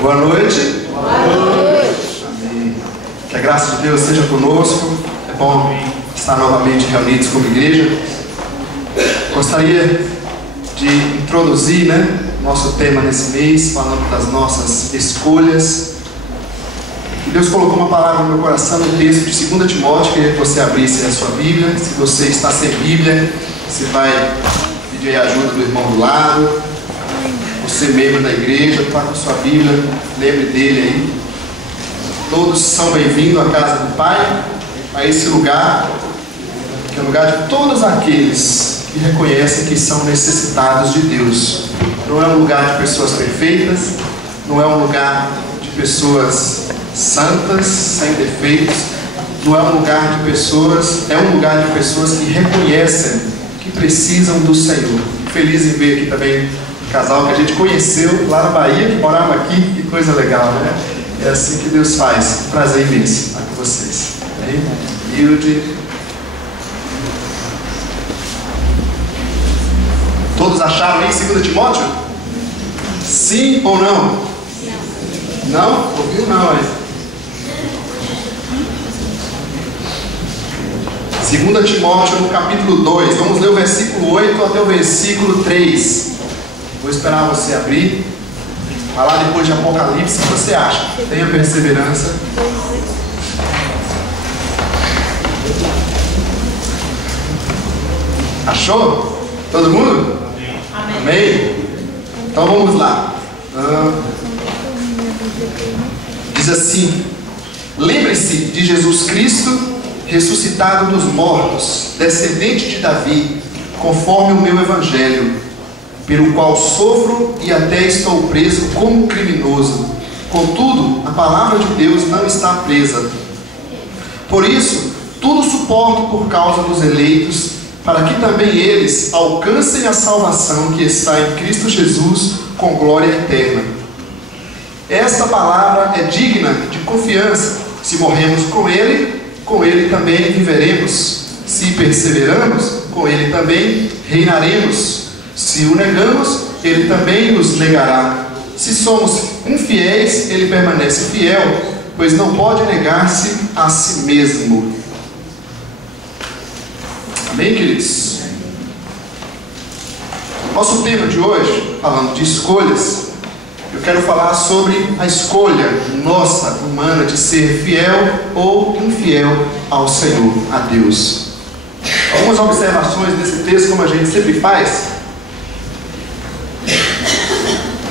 Boa noite. Boa noite. Amém. Que a graça de Deus seja conosco. É bom estar novamente reunidos como igreja. Gostaria de introduzir, nosso tema nesse mês, falando das nossas escolhas. E Deus colocou uma palavra no meu coração, no texto de 2 Timóteo. Queria que você abrisse a sua Bíblia. Se você está sem Bíblia, você vai pedir a ajuda do irmão do lado. Você, membro da igreja, está com a sua Bíblia, lembre dele aí. Todos são bem-vindos à casa do Pai, a esse lugar, que é o lugar de todos aqueles que reconhecem que são necessitados de Deus. Não é um lugar de pessoas perfeitas, não é um lugar de pessoas santas, sem defeitos, não é um lugar de pessoas, é um lugar de pessoas que reconhecem que precisam do Senhor. Feliz em ver aqui também um casal que a gente conheceu lá na Bahia, que morava aqui, que coisa legal, né? É assim que Deus faz. Prazer imenso estar com vocês. Hilde. Todos acharam aí 2 Timóteo? Sim ou não? Não? Ouviu não aí? 2 Timóteo no capítulo 2. Vamos ler o versículo 8 até o versículo 3. Vou esperar você abrir. Vai lá depois de Apocalipse, o que você acha? Tenha perseverança. Achou? Todo mundo? Amém. Amém? Então vamos lá. Diz assim: lembre-se de Jesus Cristo, ressuscitado dos mortos, descendente de Davi, conforme o meu evangelho, pelo qual sofro e até estou preso como criminoso. Contudo, a palavra de Deus não está presa. Por isso, tudo suporto por causa dos eleitos, para que também eles alcancem a salvação que está em Cristo Jesus com glória eterna. Esta palavra é digna de confiança. Se morremos com Ele também viveremos. Se perseveramos, com Ele também reinaremos. Se o negamos, Ele também nos negará. Se somos infiéis, Ele permanece fiel, pois não pode negar-se a si mesmo. Amém, queridos? Nosso tema de hoje, falando de escolhas, eu quero falar sobre a escolha nossa, humana, de ser fiel ou infiel ao Senhor, a Deus. Algumas observações desse texto, como a gente sempre faz.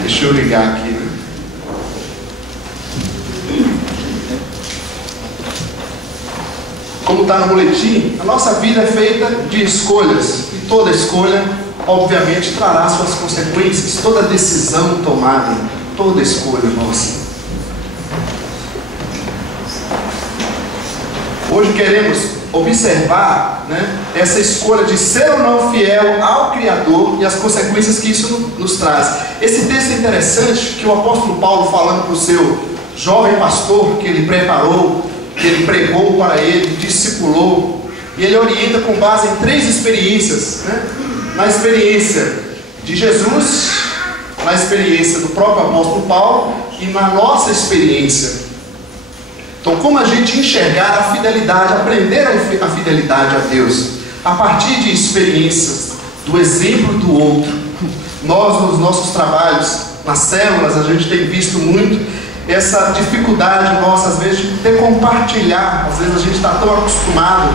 Deixa eu ligar aqui, Como está no boletim, a nossa vida é feita de escolhas. E toda escolha, obviamente, trará suas consequências. Toda decisão tomada, toda escolha nossa. Hoje queremos observar essa escolha de ser ou não fiel ao Criador e as consequências que isso nos traz. Esse texto é interessante, que o apóstolo Paulo, falando para o seu jovem pastor que ele preparou, que ele pregou para ele, discipulou, e ele orienta com base em 3 experiências, na experiência de Jesus, na experiência do próprio apóstolo Paulo e na nossa experiência. Então, como a gente enxergar a fidelidade, aprender a fidelidade a Deus, a partir de experiências, do exemplo do outro. Nós, nos nossos trabalhos, nas células, a gente tem visto muito essa dificuldade nossa, às vezes, de compartilhar. Às vezes a gente está tão acostumado,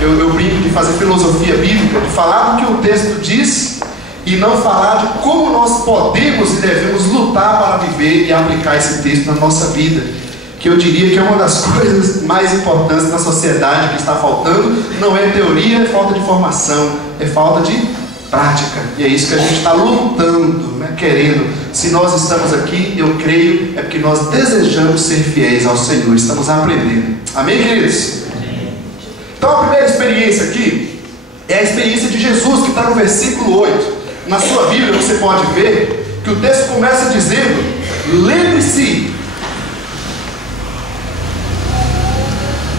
eu brinco de fazer filosofia bíblica, de falar do que o texto diz e não falar de como nós podemos e devemos lutar para viver e aplicar esse texto na nossa vida. Que eu diria que é uma das coisas mais importantes na sociedade que está faltando. Não é teoria, é falta de formação, é falta de prática. E é isso que a gente está lutando, querendo. Se nós estamos aqui, eu creio, é porque nós desejamos ser fiéis ao Senhor. Estamos aprendendo. Amém, queridos? Então a primeira experiência aqui é a experiência de Jesus, que está no versículo 8. Na sua Bíblia você pode ver que o texto começa dizendo: lembre-se.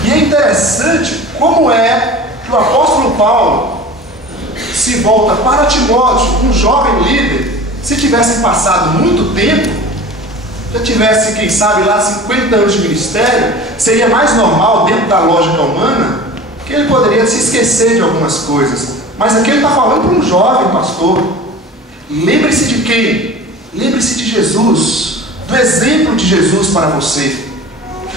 E é interessante como é que o apóstolo Paulo se volta para Timóteo, um jovem líder. Se tivessem passado muito tempo, já tivesse, quem sabe, lá 50 anos de ministério, seria mais normal, dentro da lógica humana, que ele poderia se esquecer de algumas coisas. Mas aqui ele está falando para um jovem pastor. Lembre-se de quem? Lembre-se de Jesus, do exemplo de Jesus para você.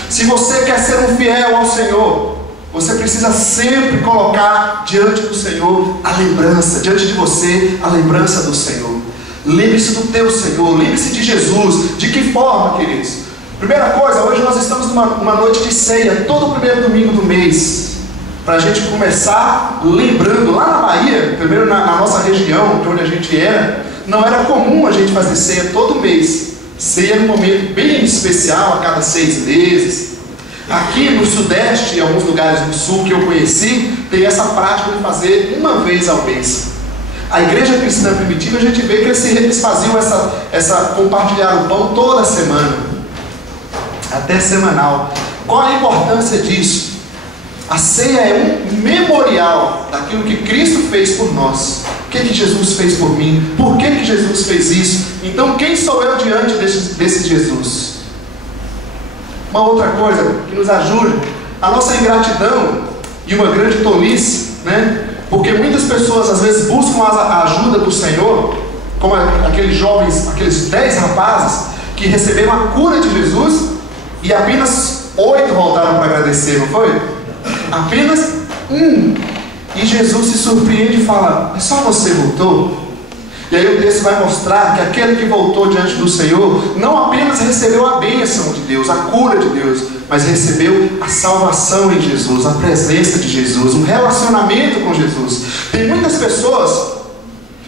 Se você quer ser um fiel ao Senhor, você precisa sempre colocar diante do Senhor a lembrança, diante de você, a lembrança do Senhor. Lembre-se do teu Senhor, lembre-se de Jesus. De que forma, queridos? Primeira coisa, hoje nós estamos numa noite de ceia, todo o primeiro domingo do mês, para a gente começar lembrando. Lá na Bahia, primeiro na nossa região, de onde a gente era, não era comum a gente fazer ceia todo mês. Ceia num momento bem especial, a cada 6 meses. Aqui no Sudeste, em alguns lugares do Sul que eu conheci, tem essa prática de fazer uma vez ao mês. A igreja cristã primitiva, a gente vê que eles faziam compartilhar o pão toda semana, até semanal. Qual a importância disso? A ceia é um memorial daquilo que Cristo fez por nós. O que Jesus fez por mim? Por que Jesus fez isso? Então quem sou eu diante desse Jesus? Uma outra coisa que nos ajuda, a nossa ingratidão e uma grande tolice, né? Porque muitas pessoas às vezes buscam a ajuda do Senhor, como aqueles jovens, aqueles 10 rapazes que receberam a cura de Jesus e apenas 8 voltaram para agradecer, não foi? Apenas 1. E Jesus se surpreende e fala: mas só você voltou? E aí o texto vai mostrar que aquele que voltou diante do Senhor não apenas recebeu a bênção de Deus, a cura de Deus, mas recebeu a salvação em Jesus, a presença de Jesus, um relacionamento com Jesus. Tem muitas pessoas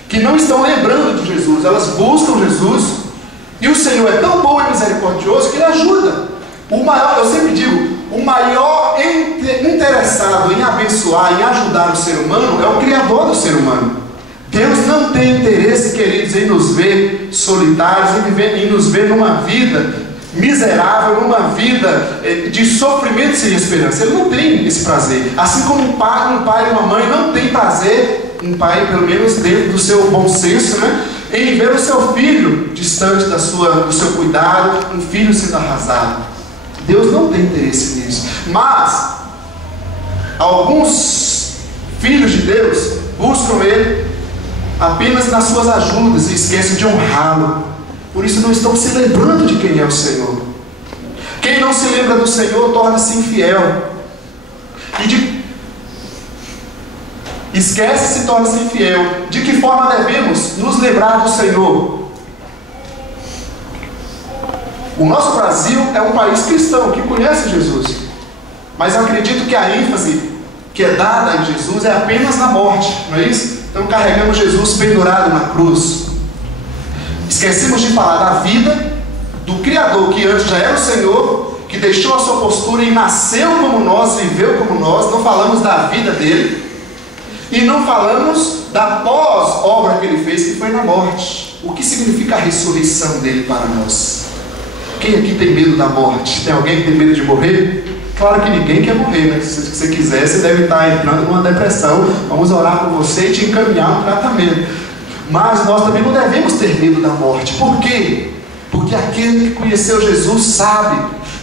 que não estão lembrando de Jesus, elas buscam Jesus, e o Senhor é tão bom e misericordioso que Ele ajuda. Eu sempre digo, o maior interessado em abençoar, em ajudar o ser humano é o Criador do ser humano. Deus não tem interesse, queridos, em nos ver solitários, em nos ver numa vida miserável, numa vida de sofrimento sem esperança. Ele não tem esse prazer. Assim como um pai e uma mãe não tem prazer, um pai, pelo menos dentro do seu bom senso, né, em ver o seu filho distante do seu cuidado, um filho sendo arrasado. Deus não tem interesse nisso. Mas alguns filhos de Deus buscam Ele apenas nas suas ajudas e esquecem de honrá-lo. Por isso não estão se lembrando de quem é o Senhor. Quem não se lembra do Senhor torna-se infiel. Esquece e se torna-se infiel. De que forma devemos nos lembrar do Senhor? O nosso Brasil é um país cristão que conhece Jesus, mas eu acredito que a ênfase que é dada em Jesus é apenas na morte, não é isso? Então carregamos Jesus pendurado na cruz. Esquecemos de falar da vida do Criador, que antes já era o Senhor, que deixou a sua postura e nasceu como nós, viveu como nós. Não falamos da vida dele e não falamos da pós-obra que ele fez, que foi na morte. O que significa a ressurreição dele para nós? Quem aqui tem medo da morte? Tem alguém que tem medo de morrer? Claro que ninguém quer morrer, né? Se você quiser, você deve estar entrando numa depressão. Vamos orar por você e te encaminhar no tratamento. Mas nós também não devemos ter medo da morte. Por quê? Porque aquele que conheceu Jesus sabe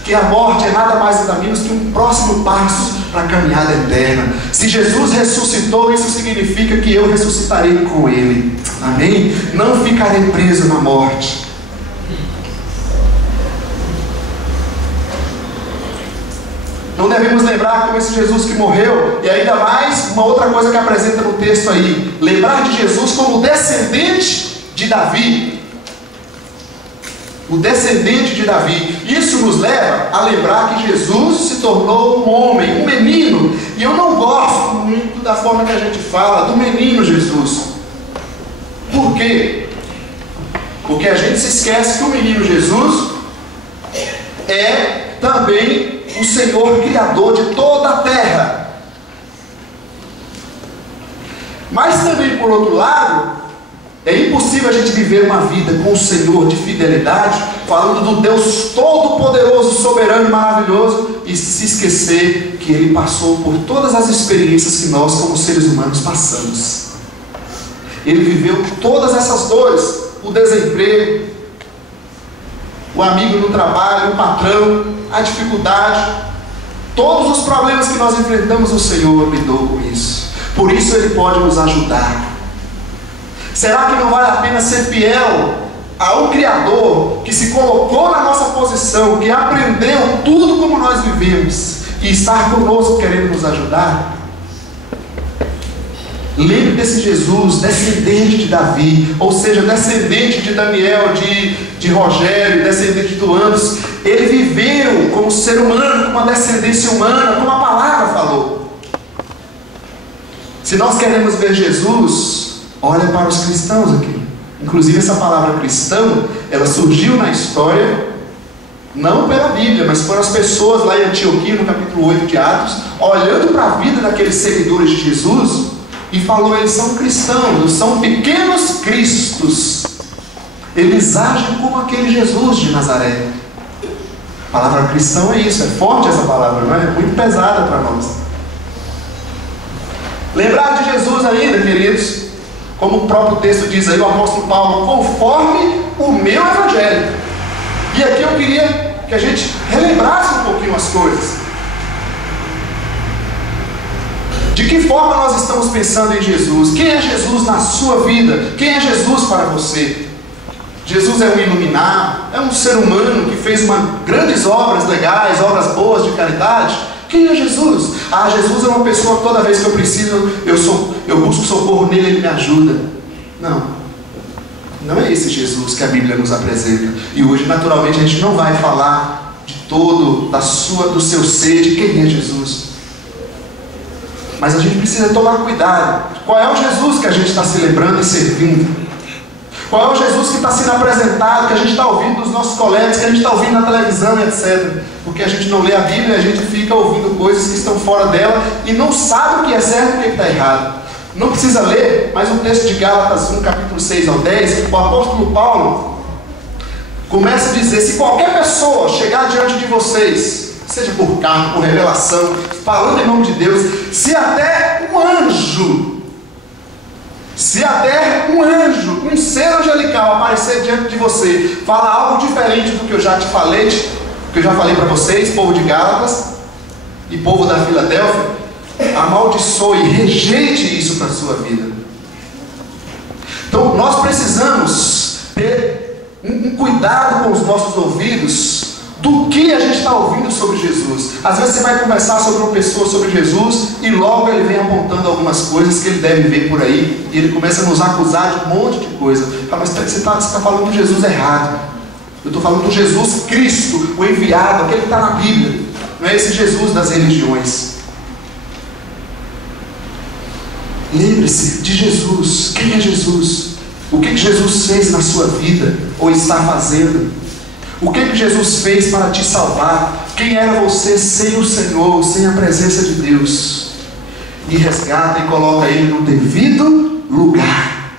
que a morte é nada mais nada menos que um próximo passo para a caminhada eterna. Se Jesus ressuscitou, isso significa que eu ressuscitarei com Ele. Amém? Não ficarei preso na morte. Não devemos lembrar como esse Jesus que morreu, e ainda mais uma outra coisa que apresenta no texto aí, lembrar de Jesus como descendente de Davi. O descendente de Davi. Isso nos leva a lembrar que Jesus se tornou um homem, um menino. E eu não gosto muito da forma que a gente fala do menino Jesus. Por quê? Porque a gente se esquece que o menino Jesus é também o Senhor Criador de toda a terra. Mas também, por outro lado, é impossível a gente viver uma vida com o Senhor de fidelidade, falando do Deus todo-poderoso, soberano e maravilhoso, e se esquecer que Ele passou por todas as experiências que nós, como seres humanos, passamos. Ele viveu todas essas dores, o desemprego, o amigo no trabalho, o patrão, a dificuldade, todos os problemas que nós enfrentamos, o Senhor lidou com isso. Por isso Ele pode nos ajudar. Será que não vale a pena ser fiel ao Criador, que se colocou na nossa posição, que aprendeu tudo como nós vivemos, e estar conosco querendo nos ajudar? Lembre desse Jesus, descendente de Davi, ou seja, descendente de Daniel, de Rogério, descendente do Anderson. Ele viveu como ser humano, com uma descendência humana, como a palavra falou. Se nós queremos ver Jesus, olha para os cristãos aqui. Inclusive essa palavra cristão, ela surgiu na história, não pela Bíblia, mas foram as pessoas lá em Antioquia, no capítulo 8 de Atos, olhando para a vida daqueles seguidores de Jesus, e falou: eles são cristãos, eles são pequenos cristos, eles agem como aquele Jesus de Nazaré. A palavra cristão é isso, é forte essa palavra, não é? É muito pesada para nós. Lembrar de Jesus ainda, queridos, como o próprio texto diz aí, o apóstolo Paulo, conforme o meu evangelho. E aqui eu queria que a gente relembrasse um pouquinho as coisas. De que forma nós estamos pensando em Jesus? Quem é Jesus na sua vida? Quem é Jesus para você? Jesus é um iluminado? É um ser humano que fez grandes obras legais, obras boas de caridade? Quem é Jesus? Ah, Jesus é uma pessoa que toda vez que eu preciso, eu busco socorro nele, ele me ajuda. Não é esse Jesus que a Bíblia nos apresenta. E hoje, naturalmente, a gente não vai falar de todo, do seu ser, de quem é Jesus. Mas a gente precisa tomar cuidado. Qual é o Jesus que a gente está se lembrando e servindo? Qual é o Jesus que está sendo apresentado, que a gente está ouvindo dos nossos colegas, que a gente está ouvindo na televisão e etc. Porque a gente não lê a Bíblia, a gente fica ouvindo coisas que estão fora dela e não sabe o que é certo e o que está errado. Não precisa ler, mas o texto de Gálatas 1, capítulo 6 ao 10, o apóstolo Paulo começa a dizer: se qualquer pessoa chegar diante de vocês, seja por carta, por revelação, falando em nome de Deus, se até um anjo, um ser angelical aparecer diante de você, fala algo diferente do que eu já te falei, que eu já falei para vocês, povo de Gálatas e povo da Filadélfia, amaldiçoe e rejeite isso para a sua vida. Então nós precisamos ter um cuidado com os nossos ouvidos, do que a gente está ouvindo sobre Jesus. Às vezes você vai conversar sobre uma pessoa, sobre Jesus, e logo ele vem apontando algumas coisas que ele deve ver por aí, e ele começa a nos acusar de um monte de coisa. Mas você está falando do Jesus errado. Eu estou falando do Jesus Cristo, o enviado, aquele que está na Bíblia. Não é esse Jesus das religiões. Lembre-se de Jesus. Quem é Jesus? O que Jesus fez na sua vida, ou está fazendo? O que Jesus fez para te salvar? Quem era você sem o Senhor, sem a presença de Deus? E resgata e coloca Ele no devido lugar.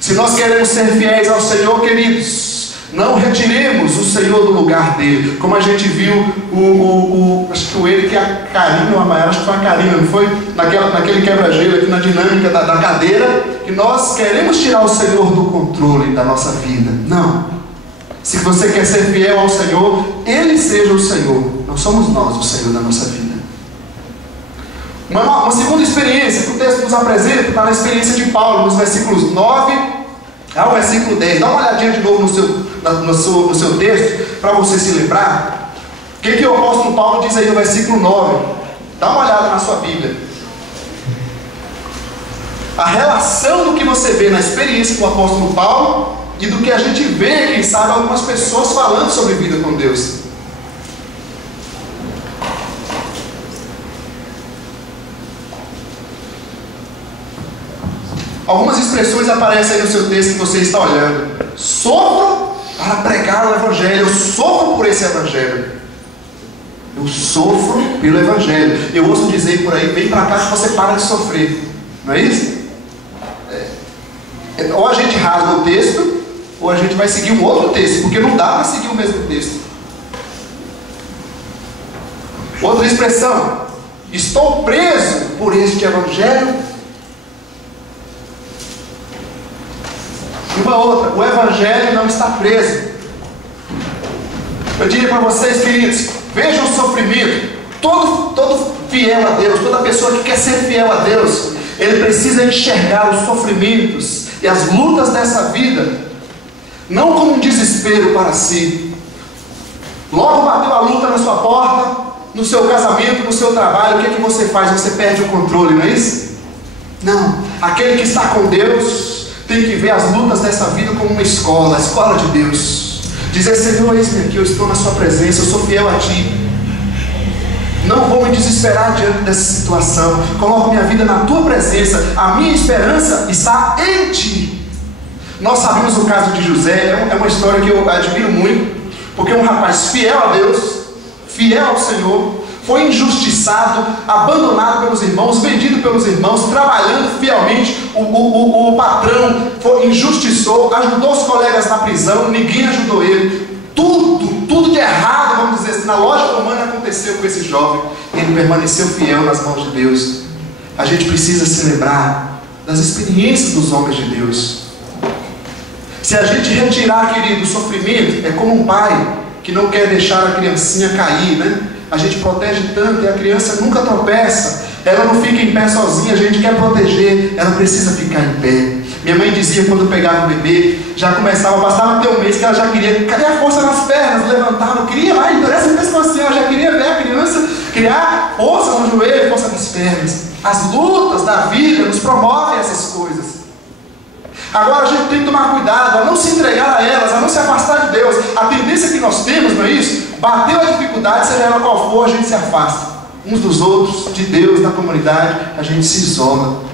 Se nós queremos ser fiéis ao Senhor, queridos, não retiremos o Senhor do lugar dele. Como a gente viu acho que ele que a Karina, ou a Maiara, acho que foi a Karina, não foi? Naquele quebra-gelo aqui, na dinâmica da cadeira, que nós queremos tirar o Senhor do controle da nossa vida. Não. Se você quer ser fiel ao Senhor, Ele seja o Senhor. Não somos nós o Senhor da nossa vida. Uma segunda experiência que o texto nos apresenta está na experiência de Paulo, nos versículos 9 ao versículo 10. Dá uma olhadinha de novo no seu texto, para você se lembrar. O que o apóstolo Paulo diz aí no versículo 9? Dá uma olhada na sua Bíblia. A relação do que você vê na experiência com o apóstolo Paulo e do que a gente vê, quem sabe, algumas pessoas falando sobre vida com Deus. Algumas expressões aparecem aí no seu texto que você está olhando. Sofro para pregar o Evangelho. Eu sofro por esse Evangelho. Eu sofro pelo Evangelho. Eu ouço dizer por aí: vem para cá que você para de sofrer. Não é isso? Ou a gente rasga o texto, ou a gente vai seguir um outro texto, porque não dá para seguir o mesmo texto. Outra expressão: estou preso por este Evangelho. E uma outra: o Evangelho não está preso. Eu diria para vocês, queridos, vejam o sofrimento. Todo fiel a Deus, toda pessoa que quer ser fiel a Deus, ele precisa enxergar os sofrimentos e as lutas dessa vida, não como um desespero para si. Logo bateu a luta na sua porta, no seu casamento, no seu trabalho, o que é que você faz? Você perde o controle, não é isso? Não, aquele que está com Deus tem que ver as lutas dessa vida como uma escola, a escola de Deus. Dizer: Senhor, eis-me aqui, eu estou na sua presença, eu sou fiel a Ti. Não vou me desesperar diante dessa situação. Coloco minha vida na Tua presença. A minha esperança está em Ti. Nós sabemos o caso de José. É uma história que eu admiro muito, porque um rapaz fiel a Deus, fiel ao Senhor, foi injustiçado, abandonado pelos irmãos, vendido pelos irmãos, trabalhando fielmente. O patrão injustiçou, ajudou os colegas na prisão, ninguém ajudou ele. Tudo de errado, vamos dizer assim, na lógica humana aconteceu com esse jovem. Ele permaneceu fiel nas mãos de Deus. A gente precisa se lembrar das experiências dos homens de Deus. Se a gente retirar, querido, o sofrimento, é como um pai que não quer deixar a criancinha cair, né? A gente protege tanto e a criança nunca tropeça. Ela não fica em pé sozinha, a gente quer proteger, ela precisa ficar em pé. Minha mãe dizia, quando pegava o bebê, já começava, bastava ter um mês que ela já queria, cadê a força nas pernas? Levantava, queria, endurece o pescoço, ela já queria ver a criança criar força no joelho, força nas pernas. As lutas da vida nos promovem essas coisas. Agora a gente tem que tomar cuidado a não se entregar a elas, a não se afastar de Deus. A tendência que nós temos, não é isso? Bateu a dificuldade, seja ela qual for, a gente se afasta uns dos outros, de Deus, da comunidade, a gente se isola.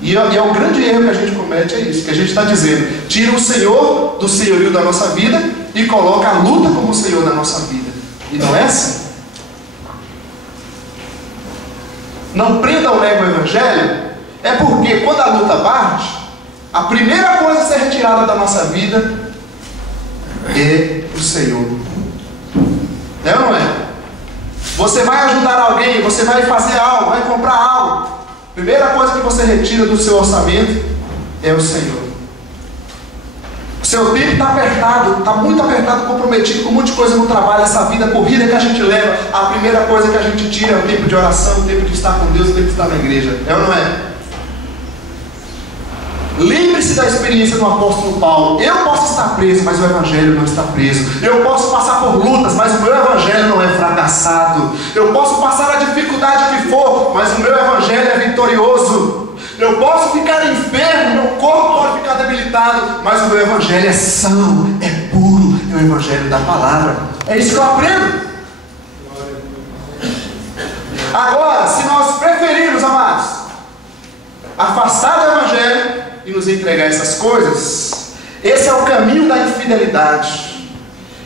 E é o grande erro que a gente comete, é isso, que a gente está dizendo: tira o Senhor do senhorio da nossa vida e coloca a luta como o Senhor da nossa vida. E não é assim. Não prenda o ego ao Evangelho, é porque quando a luta bate, a primeira coisa a ser retirada da nossa vida é o Senhor. É ou não é? Você vai ajudar alguém, você vai fazer algo, vai comprar algo. Primeira coisa que você retira do seu orçamento é o Senhor. O seu tempo está apertado, está muito apertado, comprometido com um monte de coisa no trabalho, essa vida corrida que a gente leva. A primeira coisa que a gente tira é o tempo de oração, o tempo de estar com Deus, o tempo de estar na igreja. É ou não é? Lembre-se da experiência do apóstolo Paulo. Eu posso estar preso, mas o Evangelho não está preso. Eu posso passar por lutas, mas o meu Evangelho não é fracassado. Eu posso passar a dificuldade que for, mas o meu Evangelho é vitorioso. Eu posso ficar enfermo, meu corpo pode ficar debilitado, mas o meu Evangelho é são, é puro. É o Evangelho da palavra. É isso que eu aprendo. Agora, se nós preferirmos, amados, afastar do Evangelho e nos entregar essas coisas, esse é o caminho da infidelidade,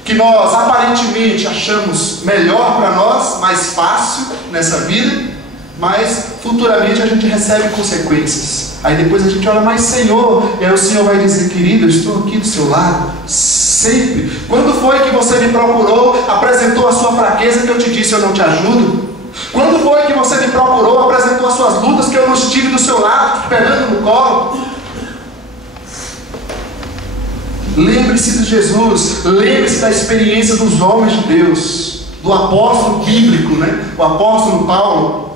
que nós aparentemente achamos melhor para nós, mais fácil nessa vida, mas futuramente a gente recebe consequências. Aí depois a gente olha: mas Senhor, e aí o Senhor vai dizer: querido, eu estou aqui do seu lado sempre. Quando foi que você me procurou, apresentou a sua fraqueza, que eu te disse: eu não te ajudo? Quando foi que você me procurou, apresentou as suas lutas, que eu não estive do seu lado, te pegando no colo? Lembre-se de Jesus, lembre-se da experiência dos homens de Deus, do apóstolo bíblico, né? O apóstolo Paulo.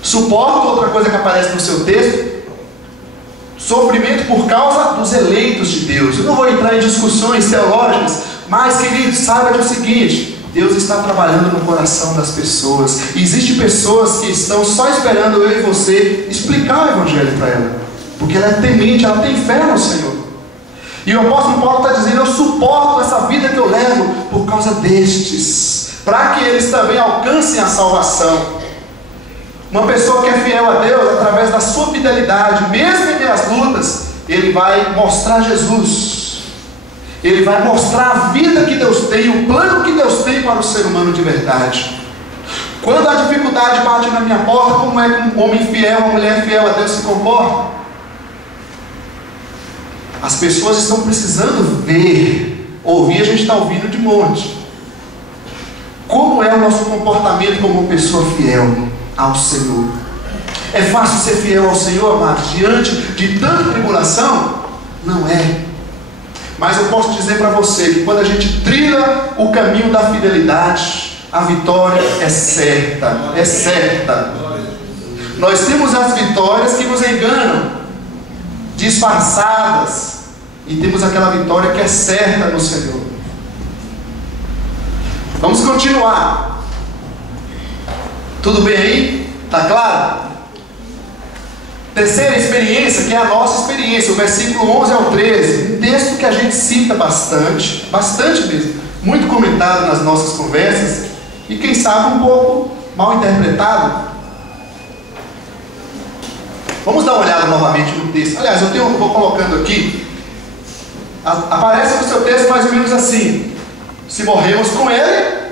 Suporta outra coisa que aparece no seu texto: sofrimento por causa dos eleitos de Deus. Eu não vou entrar em discussões teológicas, mas, queridos, saiba que é o seguinte: Deus está trabalhando no coração das pessoas. E existem pessoas que estão só esperando eu e você explicar o Evangelho para ela, porque ela é temente, ela tem fé no Senhor. E o apóstolo Paulo está dizendo: eu suporto essa vida que eu levo por causa destes, para que eles também alcancem a salvação. Uma pessoa que é fiel a Deus, através da sua fidelidade, mesmo em meio às lutas, ele vai mostrar Jesus. Ele vai mostrar a vida que Deus tem, o plano que Deus tem para o ser humano de verdade. Quando a dificuldade bate na minha porta, como é que um homem fiel, uma mulher fiel a Deus se comporta? As pessoas estão precisando ver, ouvir, a gente está ouvindo de monte. Como é o nosso comportamento como uma pessoa fiel ao Senhor? É fácil ser fiel ao Senhor, amados, diante de tanta tribulação? Não é. Mas eu posso dizer para você que quando a gente trilha o caminho da fidelidade, a vitória é certa, é certa. Nós temos as vitórias que nos enganam, disfarçadas, e temos aquela vitória que é certa no Senhor. Vamos continuar. Tudo bem aí? Está claro? Terceira experiência, que é a nossa experiência, o versículo 11 ao 13, um texto que a gente cita bastante, bastante mesmo, muito comentado nas nossas conversas, e quem sabe um pouco mal interpretado. Vamos dar uma olhada novamente no texto. Aliás, eu vou colocando aqui, aparece no seu texto mais ou menos assim: se morremos com Ele,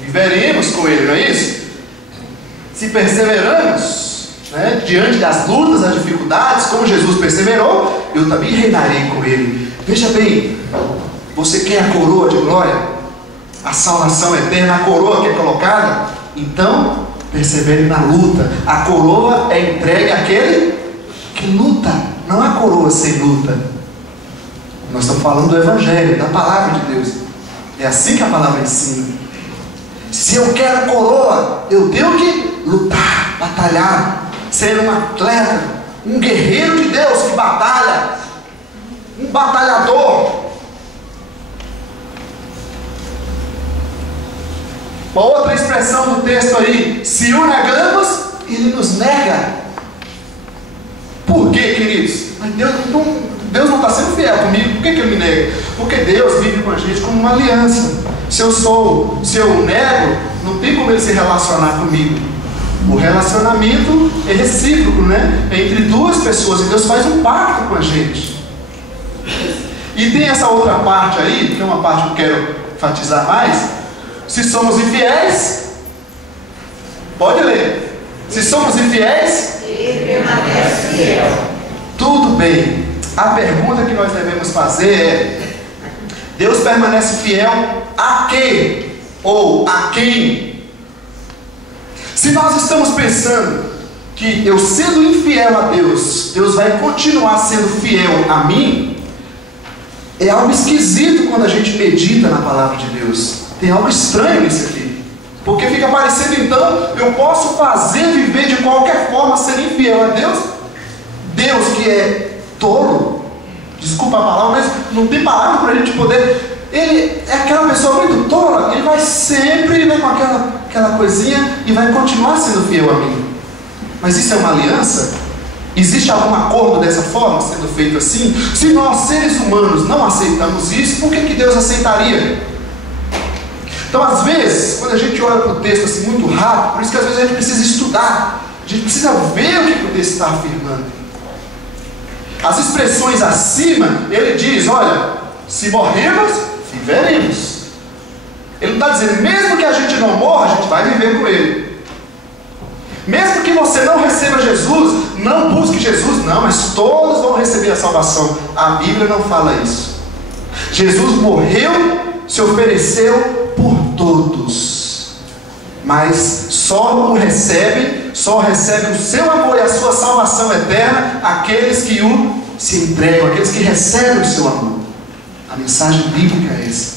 viveremos com Ele, não é isso? Se perseveramos, né, diante das lutas, das dificuldades, como Jesus perseverou, eu também reinarei com Ele. Veja bem, você quer a coroa de glória, a salvação eterna, a coroa que é colocada? Então, persevere na luta. A coroa é entregue àquele que luta, não há coroa sem luta. Nós estamos falando do Evangelho, da palavra de Deus. É assim que a palavra ensina. Se eu quero coroa, eu tenho que lutar, batalhar, ser um atleta, um guerreiro de Deus que batalha, um batalhador. Uma outra expressão do texto aí: se o negamos, Ele nos nega. Por quê, queridos? Mas Deus não está sendo fiel comigo. Por que Ele me nega? Porque Deus vive com a gente como uma aliança. Se eu nego, não tem como Ele se relacionar comigo. O relacionamento é recíproco, né? É entre duas pessoas, e Deus faz um pacto com a gente. E tem essa outra parte aí, que é uma parte que eu quero enfatizar mais. Se somos infiéis, pode ler. Se somos infiéis, Ele permanece fiel. Tudo bem. A pergunta que nós devemos fazer é: Deus permanece fiel a quem? Ou a quem? Se nós estamos pensando que eu sendo infiel a Deus, Deus vai continuar sendo fiel a mim, é algo esquisito quando a gente medita na palavra de Deus. Tem algo estranho nisso aqui, porque fica parecendo então, eu posso viver de qualquer forma, ser infiel a Deus. Deus que é tolo, desculpa a palavra, mas não tem palavra para a gente poder. Ele é aquela pessoa muito tola, ele vai sempre com aquela coisinha e vai continuar sendo fiel a mim. Mas isso é uma aliança? Existe algum acordo dessa forma, sendo feito assim? Se nós seres humanos não aceitamos isso, por que Deus aceitaria? Então, às vezes, quando a gente olha para o texto assim muito rápido, por isso que às vezes a gente precisa estudar, a gente precisa ver o que o texto está afirmando. As expressões acima, ele diz: olha, se morremos, viveremos. Ele não está dizendo, mesmo que a gente não morra, a gente vai viver com Ele. Mesmo que você não receba Jesus, não busque Jesus, não, mas todos vão receber a salvação. A Bíblia não fala isso. Jesus morreu, se ofereceu por todos, mas só recebe o seu amor e a sua salvação eterna aqueles que se entregam, aqueles que recebem o seu amor. A mensagem bíblica é essa.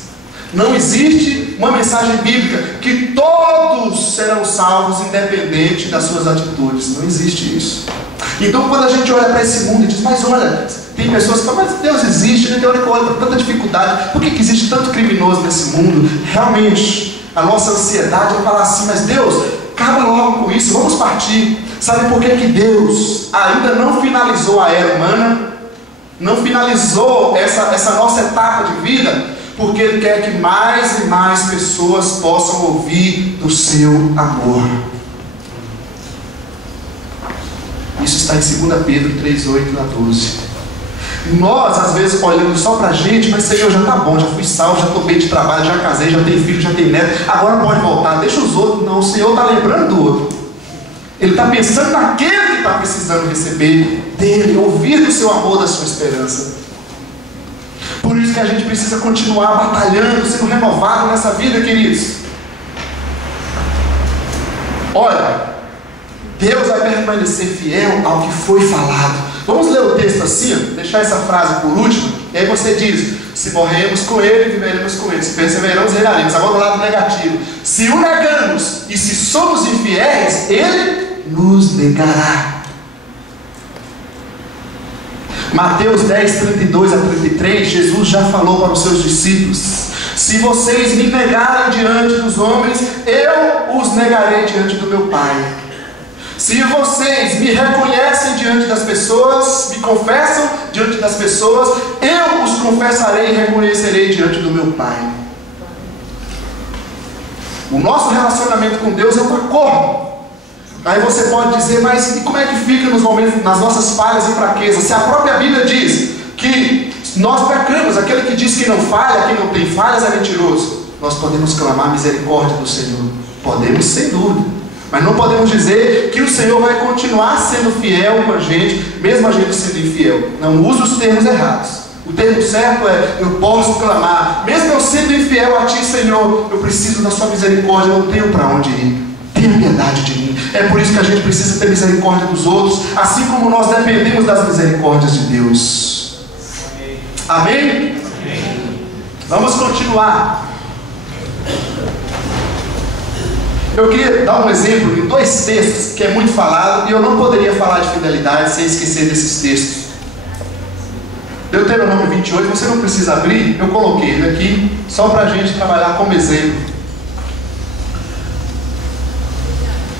Não existe uma mensagem bíblica que todos serão salvos independente das suas atitudes. Não existe isso. Então, quando a gente olha para esse mundo e diz: mas olha, tem pessoas que falam, mas Deus existe, né? Tem hora que olha para tanta dificuldade, por que existe tanto criminoso nesse mundo? Realmente, a nossa ansiedade é falar assim: mas Deus, acaba logo com isso, vamos partir. Sabe por que Deus ainda não finalizou a era humana? Não finalizou essa nossa etapa de vida? Porque Ele quer que mais e mais pessoas possam ouvir do seu amor. Isso está em 2 Pedro 3:8-12. Nós, às vezes, olhando só para a gente, mas Senhor, já está bom, já fui salvo, já estou bem de trabalho, já casei, já tenho filho, já tenho neto, agora pode voltar, deixa os outros. Não, o Senhor está lembrando do outro. Ele está pensando naquele que está precisando receber dele, ouvir do seu amor, da sua esperança. Por isso que a gente precisa continuar batalhando, sendo renovado nessa vida, queridos. Olha, Deus vai permanecer fiel ao que foi falado. Vamos ler o texto assim, deixar essa frase por último, e aí você diz: Se morremos com Ele, viveremos com Ele. Se perseveramos, reinaremos. Agora o lado negativo. Se o negamos e se somos infiéis, Ele nos negará. Mateus 10, 32 a 33, Jesus já falou para os seus discípulos: se vocês me negarem diante dos homens, eu os negarei diante do meu Pai. Se vocês me reconhecem diante das pessoas, me confessam diante das pessoas, eu os confessarei e reconhecerei diante do meu Pai. O nosso relacionamento com Deus é um acordo. Aí você pode dizer, mas e como é que fica nos momentos, nas nossas falhas e fraquezas? Se a própria Bíblia diz que nós pecamos, aquele que diz que não falha, que não tem falhas é mentiroso. Nós podemos clamar a misericórdia do Senhor. Podemos, sem dúvida. Mas não podemos dizer que o Senhor vai continuar sendo fiel com a gente, mesmo a gente sendo infiel. Não use os termos errados. O termo certo é: eu posso clamar, mesmo eu sendo infiel a Ti, Senhor, eu preciso da Sua misericórdia, eu não tenho para onde ir. Tenha piedade de mim. É por isso que a gente precisa ter misericórdia dos outros, assim como nós dependemos das misericórdias de Deus. Amém? Amém. Vamos continuar. Eu queria dar um exemplo em 2 textos que é muito falado, e eu não poderia falar de fidelidade sem esquecer desses textos. Deuteronômio 28, você não precisa abrir, eu coloquei ele aqui só para a gente trabalhar como exemplo.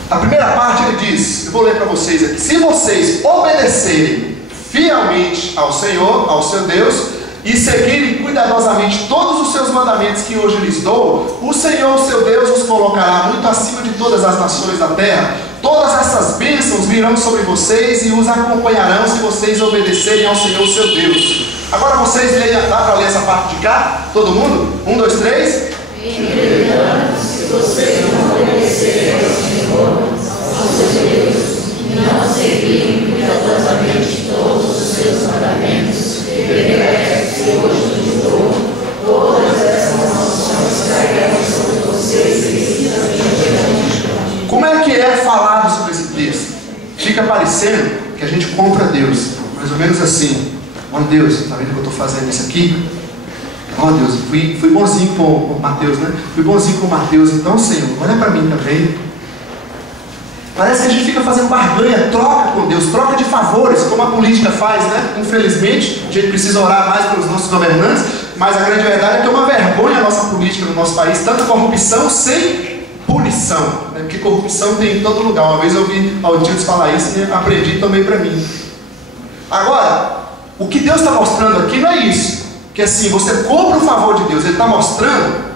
A primeira parte ele diz, eu vou ler para vocês aqui: se vocês obedecerem fielmente ao Senhor, ao seu Deus, e seguirem cuidadosamente todos os seus mandamentos que hoje lhes dou, o Senhor, seu Deus, os colocará muito acima de todas as nações da terra. Todas essas bênçãos virão sobre vocês e os acompanharão se vocês obedecerem ao Senhor, seu Deus. Agora vocês leiam, dá para ler essa parte de cá? Todo mundo? 1, 2, 3. Se vocês não obedecerem ao Senhor, ao seu Deus, e não seguirem cuidadosamente todos os seus mandamentos, que hoje nos dou, todas essas nações cairão sobre vocês e como é que é falado sobre esse texto? Fica parecendo que a gente compra Deus, mais ou menos assim: ó Deus, está vendo que eu estou fazendo isso aqui? Ó Deus, fui bonzinho com o Mateus, né? Fui bonzinho com o Mateus, então Senhor, olha para mim também. Parece que a gente fica fazendo barganha, troca com Deus, troca de favores, como a política faz, né? Infelizmente, a gente precisa orar mais pelos nossos governantes, mas a grande verdade é que é uma vergonha a nossa política no nosso país, tanta corrupção sem punição, né? Porque corrupção tem em todo lugar. Uma vez eu ouvi Aldinhos falar isso e aprendi e tomei para mim. Agora, o que Deus está mostrando aqui não é isso, que assim, você compra o favor de Deus. Ele está mostrando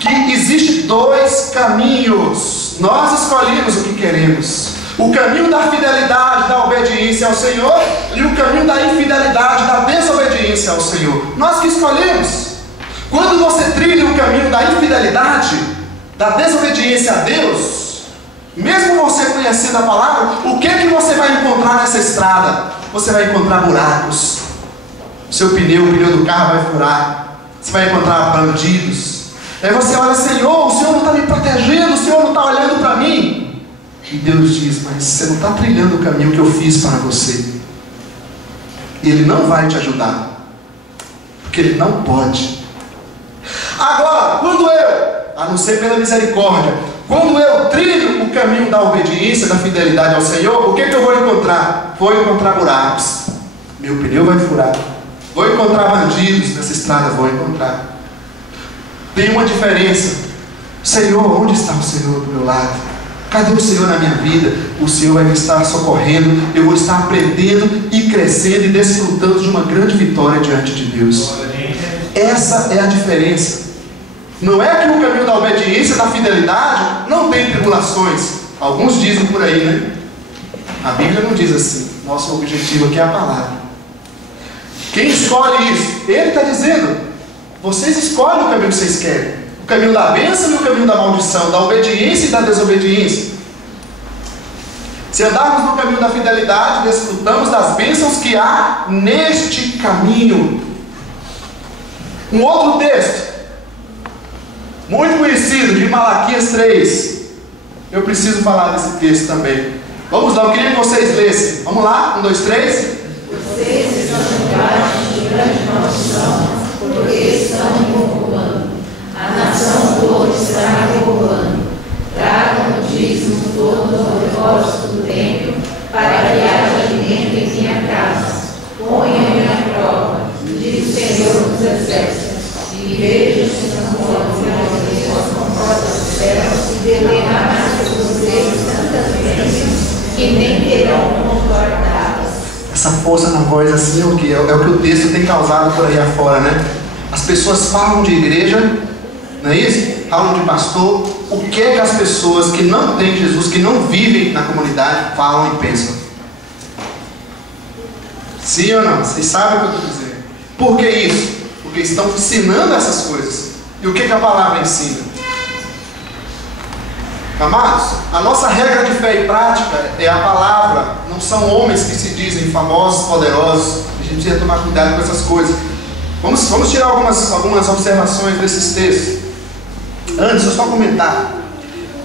que existe 2 caminhos. Nós escolhemos o que queremos: o caminho da fidelidade, da obediência ao Senhor, e o caminho da infidelidade, da desobediência ao Senhor. Nós que escolhemos. Quando você trilha o caminho da infidelidade, da desobediência a Deus, mesmo você conhecendo a palavra, o que você vai encontrar nessa estrada? Você vai encontrar buracos. O seu pneu, o pneu do carro vai furar. Você vai encontrar bandidos. Aí você olha: Senhor, o Senhor não está me protegendo, o Senhor não está olhando para mim. E Deus diz: mas você não está trilhando o caminho que eu fiz para você. E Ele não vai te ajudar, porque Ele não pode. Agora, quando eu, a não ser pela misericórdia, quando eu trilho o caminho da obediência, da fidelidade ao Senhor, o que eu vou encontrar? Vou encontrar buracos. Meu pneu vai furar. Vou encontrar bandidos nessa estrada, vou encontrar. Tem uma diferença: Senhor, onde está o Senhor do meu lado? Cadê o Senhor na minha vida? O Senhor vai me estar socorrendo, eu vou estar aprendendo e crescendo e desfrutando de uma grande vitória diante de Deus. Essa é a diferença. Não é que no caminho da obediência, da fidelidade, não tem tribulações. Alguns dizem por aí, né? A Bíblia não diz assim. Nosso objetivo aqui é a palavra. Quem escolhe isso? Ele está dizendo: vocês escolhem o caminho que vocês querem. O caminho da bênção e o caminho da maldição, da obediência e da desobediência. Se andarmos no caminho da fidelidade, desfrutamos das bênçãos que há neste caminho. Um outro texto, muito conhecido, de Malaquias 3. Eu preciso falar desse texto também. Vamos lá, eu queria que vocês lessem. Vamos lá, 1, 2, 3. Vocês estão julgados de grande maldição, porque estão me roubando. A nação toda está me roubando. Tragam o dízimo todo do depósito do templo, para que haja alimento em minha casa. Ponham-me à prova, diz o Senhor dos Exércitos, e vejam se não podem abrir as comportas dos céus e derramar sobre vocês tantas bênçãos que nem terão como guardá-las. Essa força na voz assim é o que? É o que o texto tem causado por aí afora, né? As pessoas falam de igreja, não é isso? Falam de pastor. O que é que as pessoas que não têm Jesus, que não vivem na comunidade, falam e pensam? Sim ou não? Vocês sabem o que eu estou dizendo. Por que isso? Porque estão ensinando essas coisas. E o que a palavra ensina? Amados, a nossa regra de fé e prática é a palavra. Não são homens que se dizem famosos, poderosos. A gente precisa tomar cuidado com essas coisas. Vamos tirar algumas observações desses textos. Antes, eu só comentar.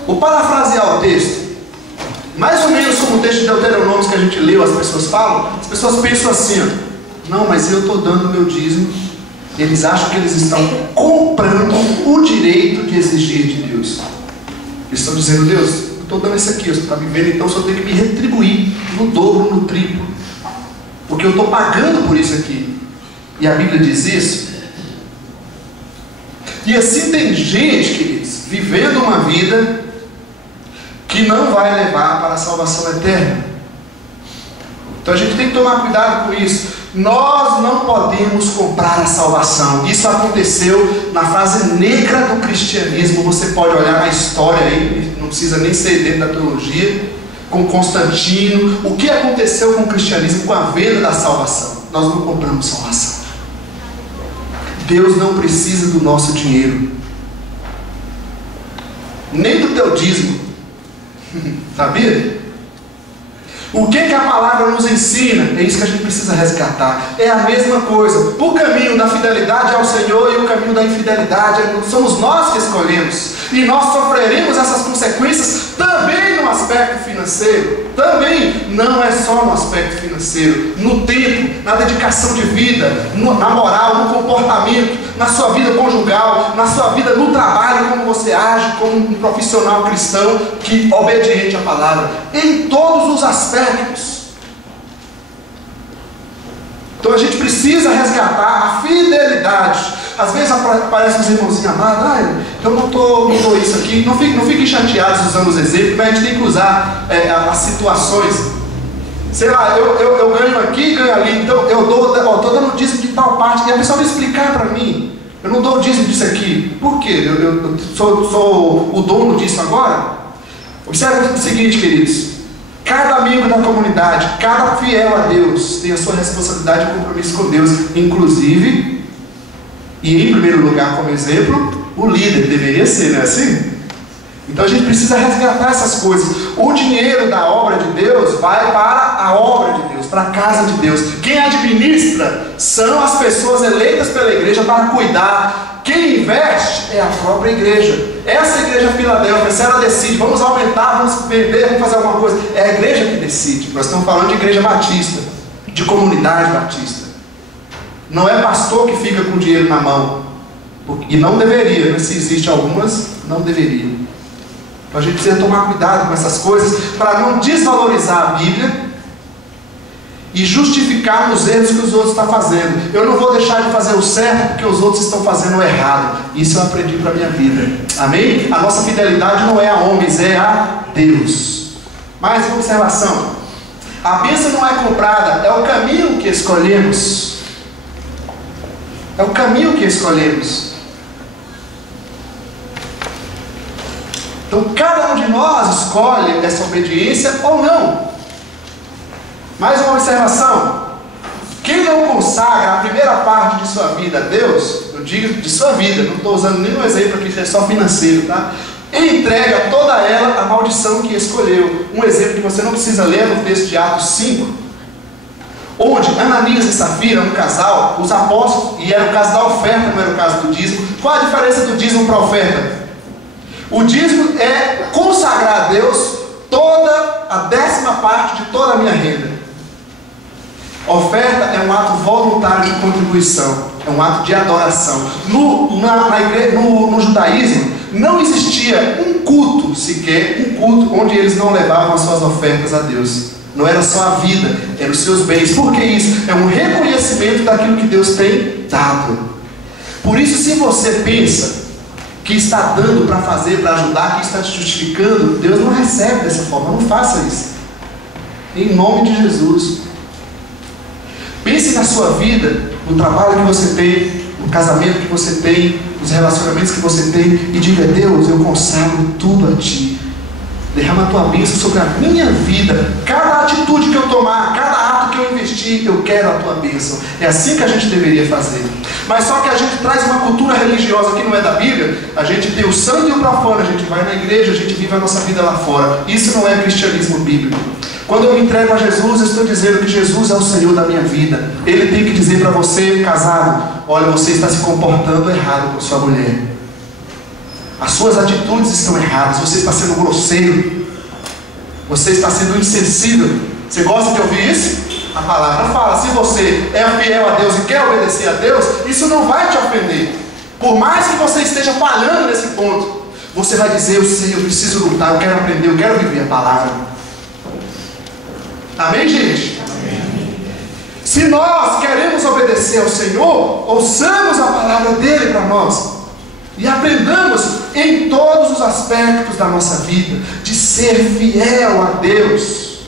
Vou parafrasear o texto. Mais ou menos como o texto de Deuteronômio que a gente leu, as pessoas falam. As pessoas pensam assim, ó, não, mas eu estou dando meu dízimo. Eles acham que eles estão comprando o direito de exigir de Deus. Eles estão dizendo, Deus, eu estou dando isso aqui, você está me vendo, então só tem que me retribuir no dobro, no triplo. Porque eu estou pagando por isso aqui. E a Bíblia diz isso. E assim tem gente, queridos, vivendo uma vida que não vai levar para a salvação eterna. Então a gente tem que tomar cuidado com isso. Nós não podemos comprar a salvação. Isso aconteceu na fase negra do cristianismo. Você pode olhar na história aí, não precisa nem ser dentro da teologia, com Constantino. O que aconteceu com o cristianismo, com a venda da salvação? Nós não compramos salvação. Deus não precisa do nosso dinheiro, nem do teu dízimo. Sabia? O que a palavra nos ensina? É isso que a gente precisa resgatar. É a mesma coisa. O caminho da fidelidade ao Senhor e o caminho da infidelidade somos nós que escolhemos. E nós sofreremos essas consequências também no aspecto financeiro. Também não é só no aspecto financeiro. No tempo, na dedicação de vida, na moral, no comportamento, na sua vida conjugal, na sua vida no trabalho, como você age como um profissional cristão que obediente à palavra. Em todos os aspectos. Então a gente precisa resgatar a fidelidade. Às vezes aparecem os irmãozinhos amados, eu não estou isso aqui. Não fiquem chateados usando os exemplos, mas a gente tem que usar as situações. Sei lá, eu ganho aqui, ganho ali, então eu estou dando dízimo de tal parte, e a pessoa vai explicar para mim, eu não dou o dízimo disso aqui. Por quê? Eu sou o dono disso agora? Observe o seguinte, queridos. Cada membro da comunidade, cada fiel a Deus, tem a sua responsabilidade e compromisso com Deus, inclusive, e em primeiro lugar, como exemplo, o líder deveria ser, não é assim? Então a gente precisa resgatar essas coisas. O dinheiro da obra de Deus vai para a obra de Deus, para a casa de Deus. Quem administra são as pessoas eleitas pela igreja para cuidar. Quem investe é a própria igreja. Essa igreja Filadélfia, se ela decide, vamos aumentar, vamos vender, vamos fazer alguma coisa, é a igreja que decide. Nós estamos falando de igreja batista, de comunidade batista. Não é pastor que fica com dinheiro na mão. E não deveria, né? Se existe algumas, não deveria. Então a gente precisa tomar cuidado com essas coisas para não desvalorizar a Bíblia e justificar os erros que os outros estão fazendo. Eu não vou deixar de fazer o certo porque os outros estão fazendo o errado. Isso eu aprendi para a minha vida. Amém? A nossa fidelidade não é a homens, é a Deus. Mais uma observação. A bênção não é comprada, é o caminho que escolhemos. É o caminho que escolhemos. Então cada um de nós escolhe essa obediência ou não. Mais uma observação. Quem não consagra a primeira parte de sua vida a Deus, eu digo de sua vida, não estou usando nenhum exemplo aqui que é só financeiro, tá? Entrega toda ela à maldição que escolheu. Um exemplo que você não precisa ler no texto de Atos 5, onde Ananias e Safira, um casal, os apóstolos, e era o caso da oferta, não era o caso do dízimo. Qual a diferença do dízimo para a oferta? O dízimo é consagrar a Deus toda a 10ª parte de toda a minha renda. Oferta é um ato voluntário de contribuição, é um ato de adoração. No judaísmo não existia um culto sequer, um culto onde eles não levavam as suas ofertas a Deus. Não era só a vida, eram os seus bens. Por que isso? É um reconhecimento daquilo que Deus tem dado. Por isso, se você pensa que está dando para fazer, para ajudar, que está te justificando, Deus não recebe dessa forma. Não faça isso. Em nome de Jesus. Pense na sua vida, no trabalho que você tem, no casamento que você tem, nos relacionamentos que você tem, e diga: Deus, eu consagro tudo a Ti. Derrama a Tua bênção sobre a minha vida. Cada atitude que eu tomar, cada ato que eu investir, eu quero a Tua bênção. É assim que a gente deveria fazer. Mas só que a gente traz uma cultura religiosa que não é da Bíblia. A gente tem o santo e o profano. A gente vai na igreja, a gente vive a nossa vida lá fora. Isso não é cristianismo bíblico. Quando eu me entrego a Jesus, eu estou dizendo que Jesus é o Senhor da minha vida. Ele tem que dizer para você, casado: olha, você está se comportando errado com sua mulher. As suas atitudes estão erradas. Você está sendo grosseiro. Você está sendo insensível. Você gosta de ouvir isso? A palavra fala: se você é fiel a Deus e quer obedecer a Deus, isso não vai te ofender. Por mais que você esteja falhando nesse ponto, você vai dizer: eu sei, eu preciso lutar, eu quero aprender, eu quero viver a palavra. Amém, gente? Amém. Se nós queremos obedecer ao Senhor, ouçamos a palavra dele para nós e aprendamos em todos os aspectos da nossa vida de ser fiel a Deus.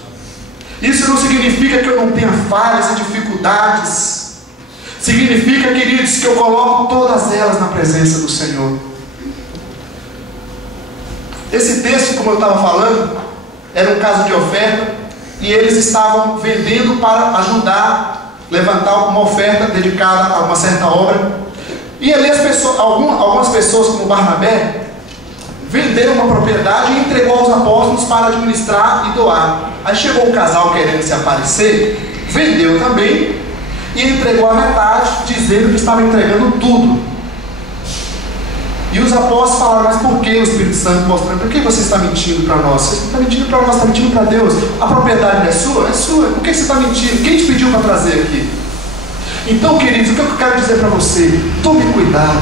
Isso não significa que eu não tenha falhas e dificuldades. Significa, queridos, que eu coloco todas elas na presença do Senhor. Esse texto, como eu estava falando, era um caso de oferta. E eles estavam vendendo para ajudar, levantar uma oferta dedicada a uma certa obra. E ali algumas pessoas, como Barnabé, venderam uma propriedade e entregou aos apóstolos para administrar e doar. Aí chegou um casal querendo se aparecer, vendeu também e entregou a metade, dizendo que estava entregando tudo. E os apóstolos falaram: mas por que? O Espírito Santo mostrando: por que você está mentindo para nós? Você está mentindo para nós, está mentindo para Deus. A propriedade não é sua? É sua. Por que você está mentindo? Quem te pediu para trazer aqui? Então, queridos, o que eu quero dizer para você? Tome cuidado.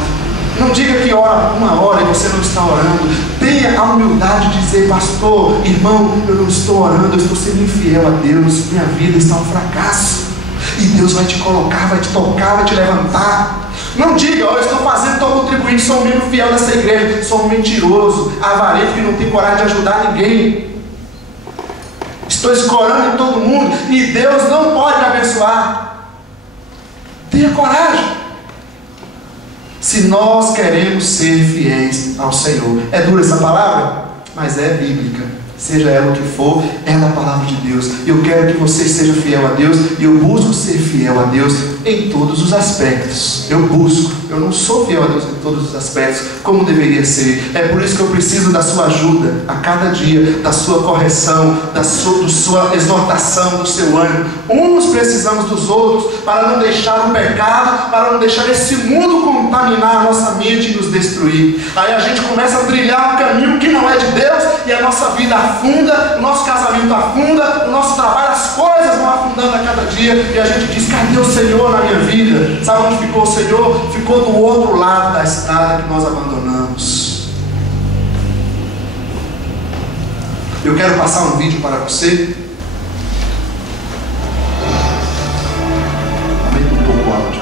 Não diga que ora uma hora e você não está orando. Tenha a humildade de dizer: pastor, irmão, eu não estou orando, eu estou sendo infiel a Deus, minha vida está um fracasso. E Deus vai te colocar, vai te tocar, vai te levantar. Não diga: eu estou fazendo, estou contribuindo, sou um membro fiel dessa igreja, sou um mentiroso, avarento que não tem coragem de ajudar ninguém. Estou escorando em todo mundo e Deus não pode me abençoar. Tenha coragem. Se nós queremos ser fiéis ao Senhor. É dura essa palavra? Mas é bíblica. Seja ela o que for, é da palavra de Deus. Eu quero que você seja fiel a Deus. E eu busco ser fiel a Deus em todos os aspectos. Eu não sou fiel a Deus em todos os aspectos como deveria ser. É por isso que eu preciso da sua ajuda a cada dia, da sua correção, da sua exortação, do seu ânimo. Uns precisamos dos outros para não deixar o pecado, para não deixar esse mundo contaminar a nossa mente e nos destruir. Aí a gente começa a trilhar um caminho que não é de Deus e a nossa vida afunda, o nosso casamento afunda, o nosso trabalho, as coisas vão afundando a cada dia e a gente diz: cadê o Senhor na minha vida? Sabe onde ficou o Senhor? Ficou do outro lado da estrada que nós abandonamos. Eu quero passar um vídeo para você. Aumenta um pouco o áudio.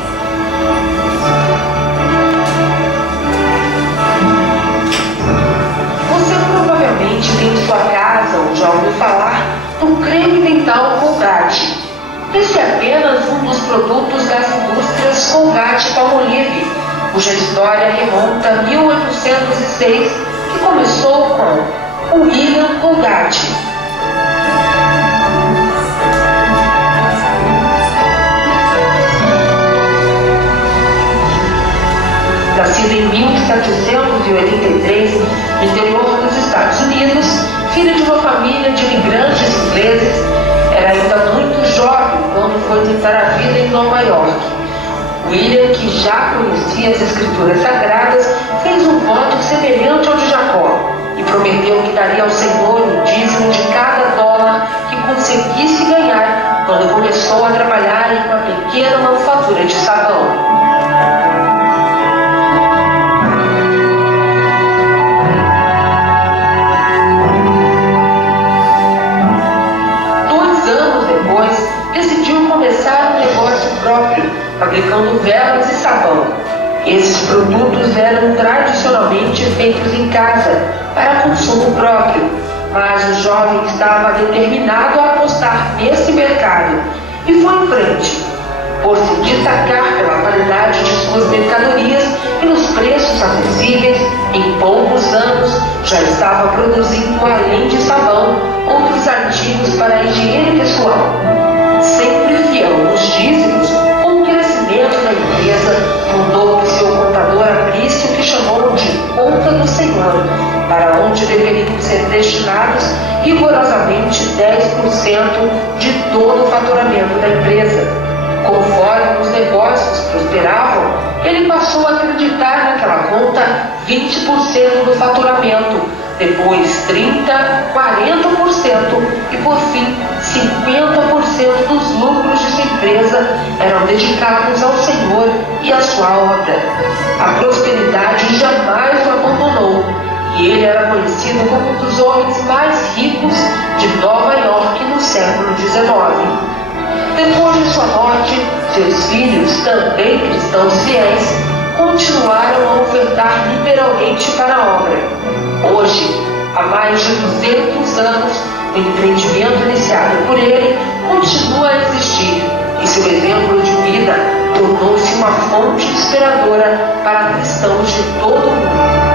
Você provavelmente tem em sua casa ou já ouviu falar do creme dental Colgate. Esse é apenas um dos produtos das indústrias Colgate-Palmolive, cuja história remonta a 1806, que começou com o William Colgate. Nascida em 1783, no interior dos Estados Unidos, filha de uma família de imigrantes ingleses, era ainda muito jovem quando foi tentar a vida em Nova York. William, que já conhecia as Escrituras Sagradas, fez um voto semelhante ao de Jacó e prometeu que daria ao Senhor o dízimo de cada dólar que conseguisse ganhar quando começou a trabalhar pequena manufatura de sabão. Decidiu começar um negócio próprio, fabricando velas e sabão. Esses produtos eram tradicionalmente feitos em casa, para consumo próprio, mas o jovem estava determinado a apostar nesse mercado e foi em frente. Por se destacar pela qualidade de suas mercadorias e nos preços acessíveis, em poucos anos já estava produzindo, além de sabão, outros artigos para a higiene pessoal. Sempre fiel nos dízimos, com o crescimento da empresa, mandou que seu contador abrisse o que chamou de conta do Senhor, para onde deveriam ser destinados rigorosamente 10% de todo o faturamento da empresa. Conforme os negócios prosperavam, ele passou a acreditar naquela conta 20% do faturamento, depois 30%, 40% e por fim 50% dos lucros de sua empresa eram dedicados ao Senhor e à sua obra. A prosperidade jamais o abandonou e ele era conhecido como um dos homens mais ricos de Nova York no século XIX. Depois de sua morte, seus filhos, também cristãos fiéis, continuaram a ofertar liberalmente para a obra. Hoje, há mais de 200 anos, o empreendimento iniciado por ele continua a existir e seu exemplo de vida tornou-se uma fonte inspiradora para cristãos de todo o mundo.